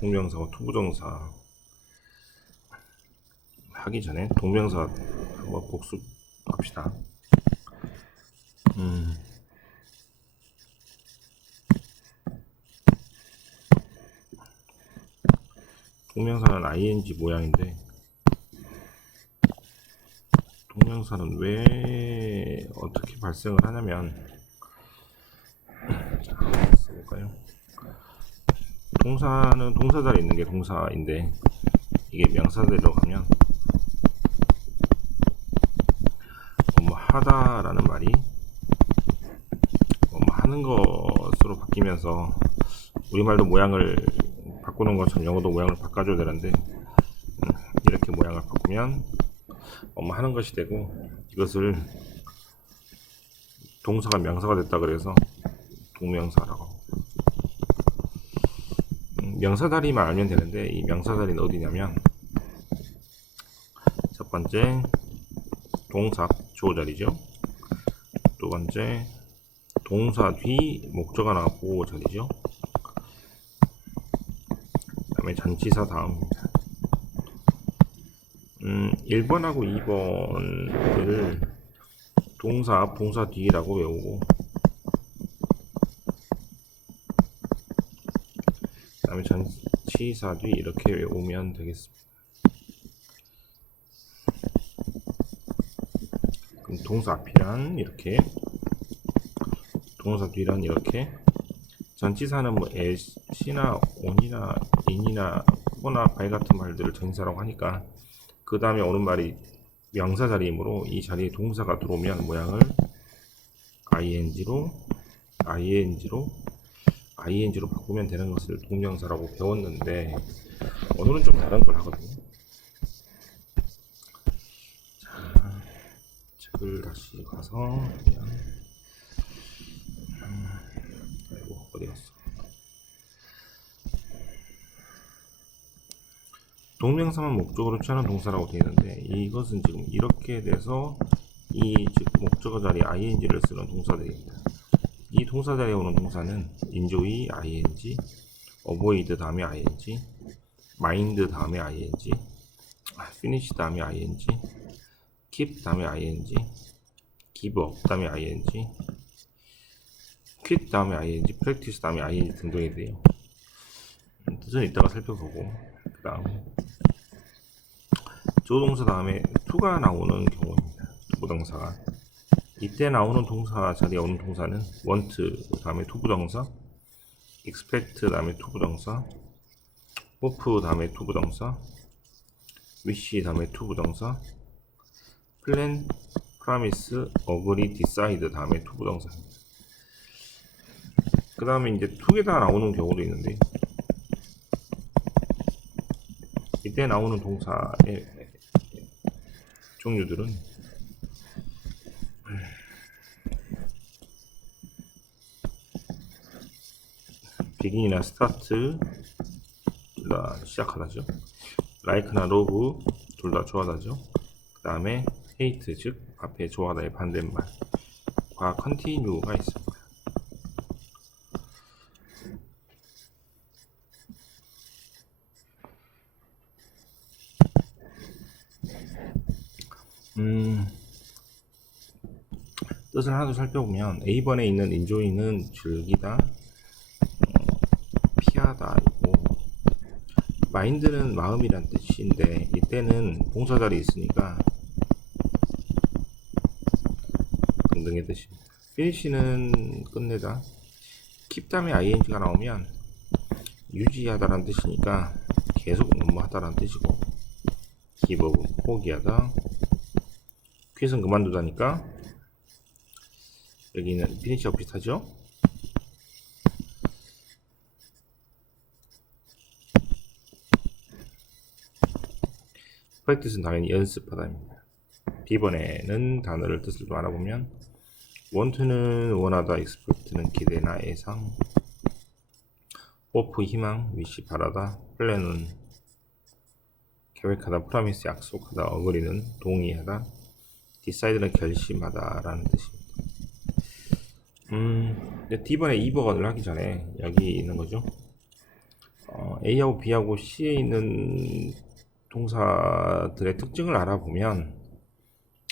동명사와 투부정사 하기 전에 동명사 한번 복습합시다. 음. 동명사는 ing 모양인데 동명사는 왜 어떻게 발생을 하냐면 써볼까요? 동사는 동사 자리에 있는 게 동사인데 이게 명사대로 가면 뭐 하다라는 말이 뭐 하는 것으로 바뀌면서 우리말도 모양을 바꾸는 것처럼 영어도 모양을 바꿔줘야 되는데 음, 이렇게 모양을 바꾸면 뭐 하는 것이 되고 이것을 동사가 명사가 됐다 그래서 동명사라고 명사 자리만 알면 되는데 이 명사 자리는 어디냐면 첫 번째 동사 주어 자리죠. 두 번째 동사 뒤 목적어 나와 보호 자리죠. 그다음에 전치사 다음입니다. 음, 1번하고 2번을 동사 앞 동사 뒤라고 외우고 다음에 전치사 뒤 이렇게 외우면 되겠습니다. 그럼 동사 앞이란 이렇게 동사 뒤란 이렇게 전치사는 뭐 애시나 온이나 인이나 호나 발 같은 말들을 전치사라고 하니까 그 다음에 오는 말이 명사 자리이므로 이 자리에 동사가 들어오면 모양을 ing로 ing로 ing로 바꾸면 되는 것을 동명사라고 배웠는데 오늘은 좀 다른 걸 하거든요. 자, 책을 다시 가서 음, 아이고 어디 갔어? 동명사만 목적으로 취하는 동사라고 되어 있는데 이것은 지금 이렇게 돼서 이 즉 목적어 자리에 ing를 쓰는 동사들입니다. 이 동사 자리에 오는 동사는 enjoy ing, avoid 다음에 ing, mind 다음에 ing, finish 다음에 ing, keep 다음에 ing, give up 다음에 ing, quit 다음에 ing, practice 다음에 ing 등등이 돼요. 뜻은 이따가 살펴보고 그 다음 조동사 다음에 to가 나오는 경우입니다. 부동사가 이때 나오는 동사 자리에 오는 동사는 want 다음에 투부정사 expect 다음에 투부정사 hope 다음에 투부정사 wish 다음에 투부정사 plan, promise, agree, decide 다음에 투부정사입니다. 그 다음에 이제 to에다 나오는 경우도 있는데 이때 나오는 동사의 종류들은 비긴이나 스타트 둘다 시작하다죠. 라이크나 로브 둘다 좋아하다죠. 그 다음에 헤이트 즉 앞에 좋아하다의 반대말 과 컨티뉴가 있습니다. 음, 뜻을 하나 더 살펴보면 A번에 있는 enjoy는 즐기다, 하다 이고 마인드는 마음이란 뜻인데 이때는 동사 자리에 있으니까 등등의 뜻입니다. finish는 끝내다, keep 다음에 ing가 나오면 유지하다라는 뜻이니까 계속 업무하다라는 뜻이고 up은 포기하다, quit은 그만두다니까 여기는 피니시하고 비슷하죠? 프랙티스는 당연히 연습하다입니다. B번에는 단어를 뜻을 좀 알아보면 want는 원하다, expect는 기대나 예상, hope 희망, wish 바라다, plan은 계획하다, promise 약속하다, agree는 동의하다, decide는 결심하다 라는 뜻입니다. 음, 근데 D번에 2번을 하기 전에 여기 있는 거죠. 어, A하고 B하고 C에 있는 동사들의 특징을 알아보면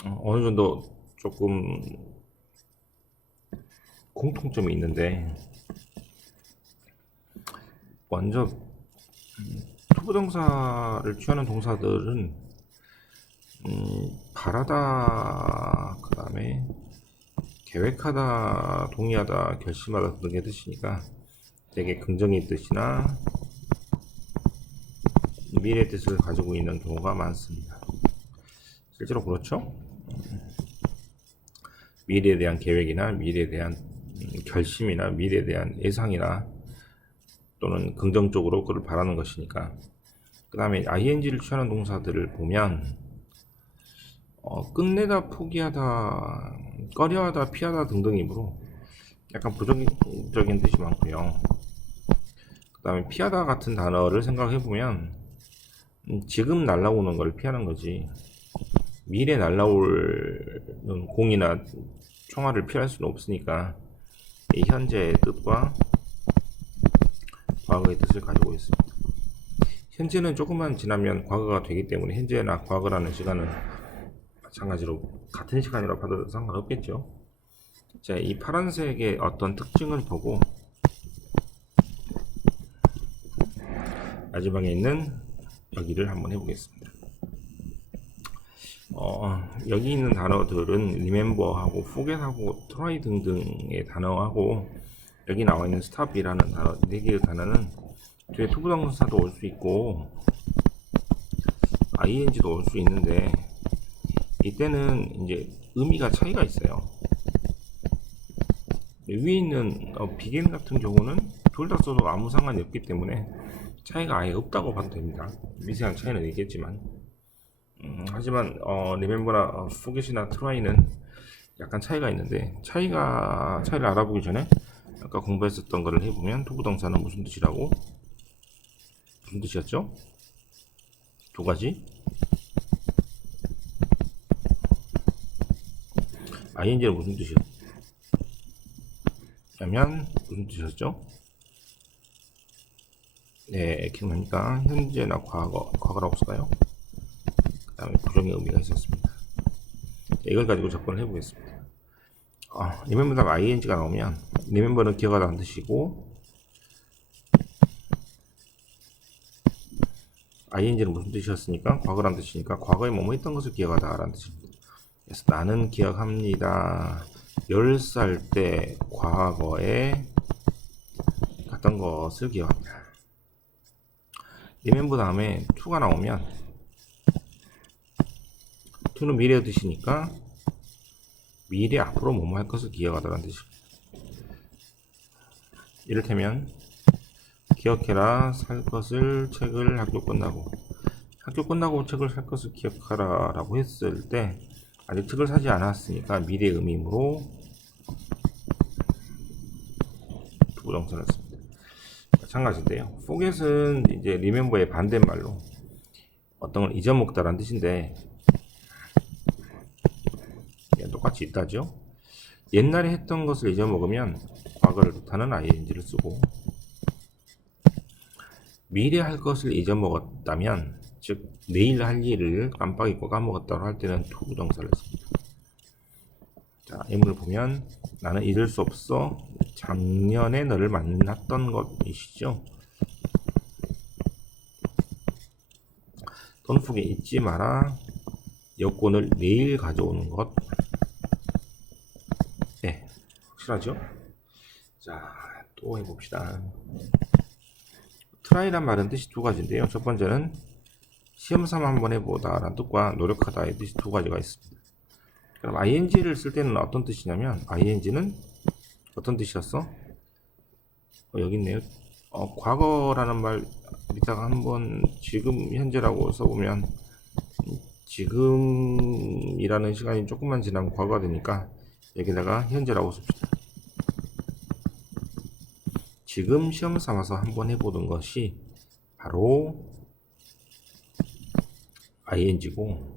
어, 어느 정도 조금 공통점이 있는데 먼저 음, 투부정사를 취하는 동사들은 음, 바라다 그 다음에 계획하다, 동의하다, 결심하다 등의 뜻이니까 되게 긍정의 뜻이나 미래 뜻을 가지고 있는 경우가 많습니다. 실제로 그렇죠? 미래에 대한 계획이나 미래에 대한 음, 결심이나 미래에 대한 예상이나 또는 긍정적으로 그걸 바라는 것이니까 그 다음에 ing를 취하는 동사들을 보면 어, 끝내다 포기하다 꺼려하다 피하다 등등이므로 약간 부정적인 뜻이 많고요 그 다음에 피하다 같은 단어를 생각해 보면 음, 지금 날라오는 걸 피하는 거지 미래 날라올 공이나 총알을 피할 수는 없으니까 이 현재의 뜻과 과거의 뜻을 가지고 있습니다. 현재는 조금만 지나면 과거가 되기 때문에 현재나 과거라는 시간은 마찬가지로 같은 시간이라고 봐도 상관없겠죠. 자, 이 파란색의 어떤 특징을 보고 마지막에 있는 여기를 한번 해보겠습니다. 어, 여기 있는 단어들은 remember하고 forget하고 try 등등의 단어하고 여기 나와 있는 stop이라는 단어 네 개의 단어는 뒤에 투부정사도 올 수 있고 ing도 올 수 있는데 이때는 이제 의미가 차이가 있어요. 위에 있는 어, begin 같은 경우는 둘 다 써도 아무 상관이 없기 때문에 차이가 아예 없다고 봐도 됩니다. 미세한 차이는 있겠지만 음, 하지만 어, remember나 어, forget이나 try는 약간 차이가 있는데 차이가 차이를 알아보기 전에 아까 공부했었던 거를 해보면 투부동사는 무슨 뜻이라고 무슨 뜻이었죠? 두 가지 ing는 무슨 뜻이었냐면 무슨 뜻이었죠? 네, 기억납니까? 현재나 과거, 과거라고 쓸까요? 그 다음에 부정의 의미가 있었습니다. 이걸 가지고 접근을 해보겠습니다. 아, 다음 ing가 나오면 remember는 기억하다는 뜻이고 ing는 무슨 뜻이었으니까 과거란 뜻이니까 과거에 뭐뭐 했던 것을 기억하다라는 뜻입니다. 그래서 나는 기억합니다. 10살 때 과거에 갔던 것을 기억합니다. Remember 다음에 to가 나오면 to는 미래의 뜻이니까 미래 앞으로 뭐뭐 할 것을 기억하다라는 뜻입니다. 이를테면 기억해라 살 것을 책을 학교 끝나고 학교 끝나고 책을 살 것을 기억하라 라고 했을 때 아직 책을 사지 않았으니까 미래 의미로 부정선을 씁니다. 마찬가지인데요. forget은 이제 remember의 반대말로 어떤 걸 잊어먹다라는 뜻인데 똑같이 있다죠. 옛날에 했던 것을 잊어먹으면 과거를 뜻하는 ing를 쓰고 미래 할 것을 잊어먹었다면 즉 내일 할 일을 깜빡 잊고 까먹었다고 할 때는 to 동사를 씁니다. 자, 예문을 보면 나는 잊을 수 없어 작년에 너를 만났던. Don't forget 잊지 마라 여권을 내일 가져오는 것 확실하죠? 자, 또 해봅시다. 트라이란 말은 뜻이 두 가지인데요. 첫 번째는 시험 삼아 한번 해보다 라는 뜻과 노력하다의 뜻이 두 가지가 있습니다. 그럼 ing를 쓸 때는 어떤 뜻이냐면 ing는 어떤 뜻이었어? 어, 여기 있네요. 어, 과거라는 말 밑에가 한번 지금 현재라고 써보면 지금이라는 시간이 조금만 지나면 과거가 되니까 여기다가 현재라고 씁시다. 지금 시험 삼아서 한번 해보는 것이 바로 ing고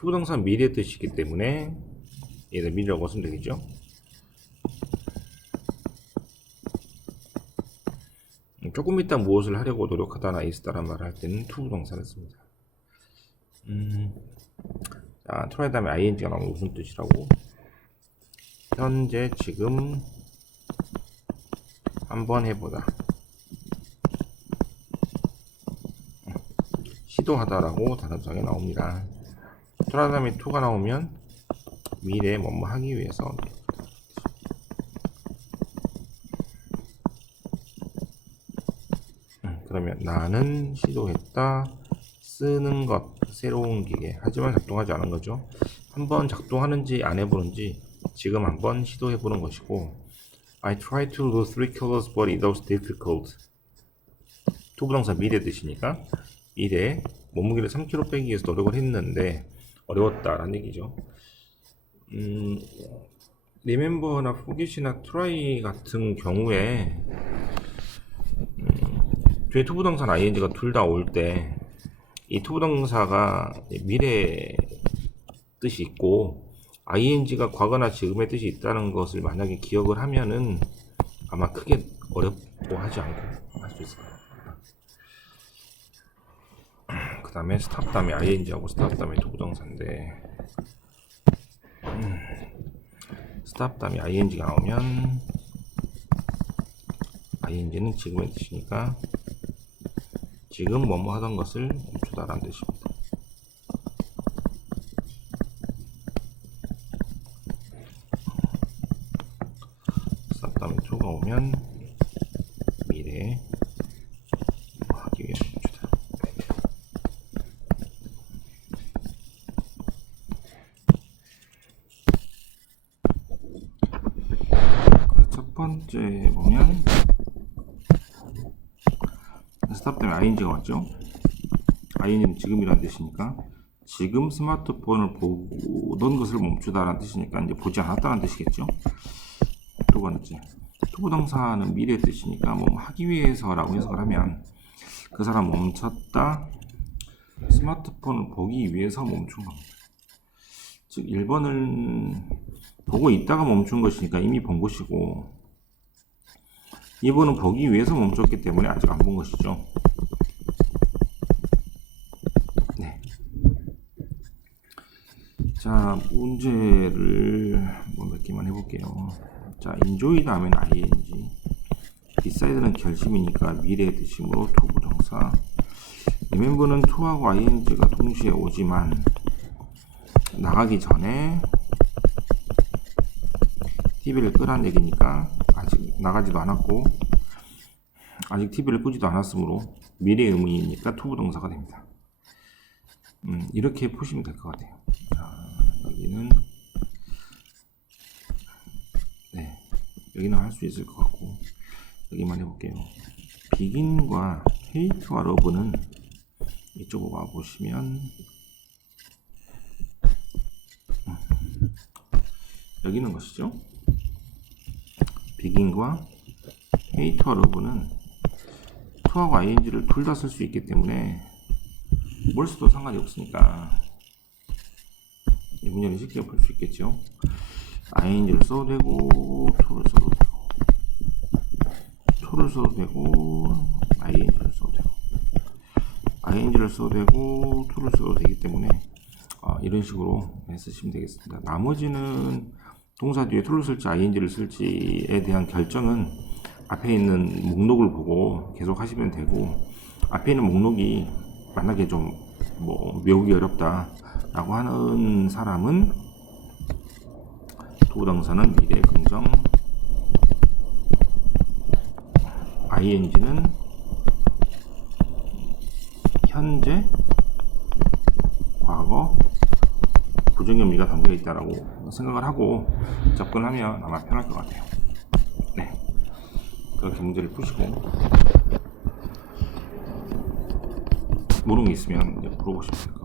투부동사 미래의 뜻이기 때문에 얘를 미래라고 쓰면 되겠죠. 음, 조금 이따 무엇을 하려고 노력하다나 있다란 말을 할 때는 투부동사를 씁니다. 음, 자, try 다음에 ing가 나오면 무슨 뜻이라고? 현재 지금 한번 해보다. 음, 시도하다라고 단어장에 나옵니다. 다음에 to가 나오면 미래에 뭐뭐 하기 위해서. 음, 그러면 나는 시도했다. 쓰는 것 새로운 기계. 하지만 작동하지 않은 거죠. 한번 작동하는지 안 해보는지 지금 한번 시도해 보는 것이고 I try to lose 3 kilos but it was difficult. 투부동사 미래 뜻이니까 미래 몸무게를 3kg 빼기 위해서 노력을 했는데 어려웠다라는 얘기죠 음, 리멤버나 포깃이나 트라이 같은 경우에 음, 뒤에 투부동사 ing가 둘 다 올 때 이 투부동사가 미래 뜻이 있고 ing가 과거나 지금의 뜻이 있다는 것을 만약에 기억을 하면은 아마 크게 어렵고 하지 않고 할 수 있을 거예요. 그 다음에 스탑 다음에 ing하고 스탑 다음에 투부동사인데 스탑 다음에 ing가 나오면 ing는 지금의 뜻이니까 지금 뭐뭐 하던 것을 멈추다라는 뜻입니다. 스탑 다음에 to가 오면 미래에 뭐 하기 위해 멈추다. 그래서 첫 번째 보면 스탑 때문에 ing가 왔죠. ing는 지금이라는 뜻이니까 지금 스마트폰을 보던 것을 멈추다라는 뜻이니까 이제 보지 않았다는 뜻이겠죠. 두 번째 투부동사는 미래의 뜻이니까 뭐 하기 위해서라고 해석을 하면 그 사람 멈췄다 스마트폰을 보기 위해서 멈춘 겁니다. 즉 1번을 보고 있다가 멈춘 것이니까 이미 본 것이고 2번은 보기 위해서 멈췄기 때문에 아직 안 본 것이죠. 네. 자, 문제를 뭐 몇 개만 해볼게요. 자, enjoy 다음에는 ing. decide는 결심이니까 미래의 뜻이므로 to 부동사. remember는 to하고 ing가 동시에 오지만 나가기 전에 TV를 끄라는 얘기니까 나가지도 않았고 아직 TV를 끄지도 않았으므로 미래 의미이니까 투부 동사가 됩니다. 음, 이렇게 보시면 될 것 같아요. 자, 여기는 네 여기는 할 수 있을 것 같고 여기만 해볼게요. 비긴과 헤이트와 러브는 이쪽으로 와 보시면 음, 여기 있는 것이죠. 비긴과 헤이트와 러브는 투하고 ing를 둘 다 쓸 수 있기 때문에 뭘 써도 상관이 없으니까 이 문제는 쉽게 볼수 있겠죠. ing를 써도 되고 to를 써도 되고 to를 써도 되고 ing를 써도 되고 ing를 써도 되고 to를 써도 되기 때문에 어, 이런 식으로 쓰시면 되겠습니다. 나머지는 동사 뒤에 to를 쓸지 ing를 쓸지에 대한 결정은 앞에 있는 목록을 보고 계속 하시면 되고 앞에 있는 목록이 만약에 좀 뭐 외우기 어렵다 라고 하는 사람은 도동사는 미래 긍정 ing는 현재 과거 부정의미가 담겨 있다라고 생각을 하고 접근하면 아마 편할 것 같아요. 네. 그렇게 문제를 푸시고 모르는 게 있으면 물어보시면 같아요.